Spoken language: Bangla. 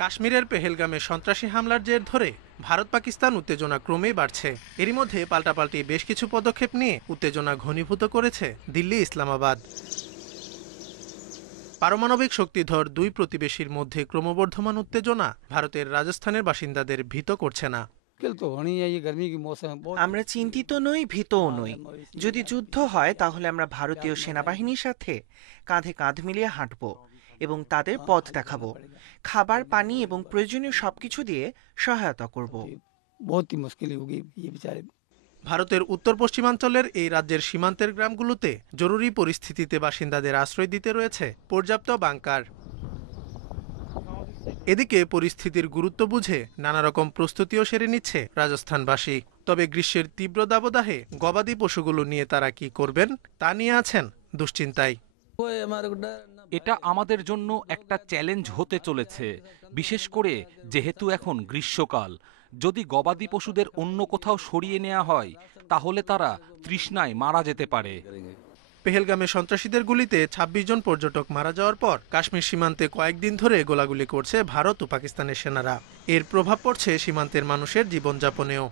কাশ্মীরের পেহেলগামে সন্ত্রাসী হামলার জের ধরে ভারত পাকিস্তান উত্তেজনা ক্রমেই বাড়ছে। এরই মধ্যে পাল্টাপাল্টি বেশ কিছু পদক্ষেপ নিয়ে উত্তেজনা ঘনীভূত করেছে দিল্লি ইসলামাবাদ। পারমাণবিক শক্তিধর দুই প্রতিবেশীর মধ্যে ক্রমবর্ধমান উত্তেজনা ভারতের রাজস্থানের বাসিন্দাদের ভীত করছে না। আমরা চিন্তিত নই, ভীতও নই। যদি যুদ্ধ হয় তাহলে আমরা ভারতীয় সেনাবাহিনীর সাথে কাঁধে কাঁধ মিলিয়ে হাঁটব এবং তাদের পথ দেখাবো। খাবার, পানি এবং প্রয়োজনীয় সবকিছু দিয়ে সহায়তা করব। ভারতের উত্তর পশ্চিমাঞ্চলের এই রাজ্যের সীমান্তের গ্রামগুলোতে জরুরি পরিস্থিতিতে বাসিন্দাদের আশ্রয় দিতে রয়েছে পর্যাপ্ত বাংকার। এদিকে পরিস্থিতির গুরুত্ব বুঝে নানা রকম প্রস্তুতিও সেরে নিচ্ছে রাজস্থানবাসী। তবে গ্রীষ্মের তীব্র দাবদাহে গবাদি পশুগুলো নিয়ে তারা কি করবেন তা নিয়ে আছেন দুশ্চিন্তায়। এটা আমাদের জন্য একটা চ্যালেঞ্জ হতে চলেছে, বিশেষ করে যেহেতু এখন গ্রীষ্মকাল। যদি গবাদি পশুদের অন্য কোথাও সরিয়ে নেওয়া হয় তাহলে তারা তৃষ্ণায় মারা যেতে পারে। পেহেলগামে সন্ত্রাসীদের গুলিতে ২৬ জন পর্যটক মারা যাওয়ার পর কাশ্মীর সীমান্তে কয়েকদিন ধরে গোলাগুলি করছে ভারত ও পাকিস্তানের সেনারা। এর প্রভাব পড়ছে সীমান্তের মানুষের জীবনযাপনেও।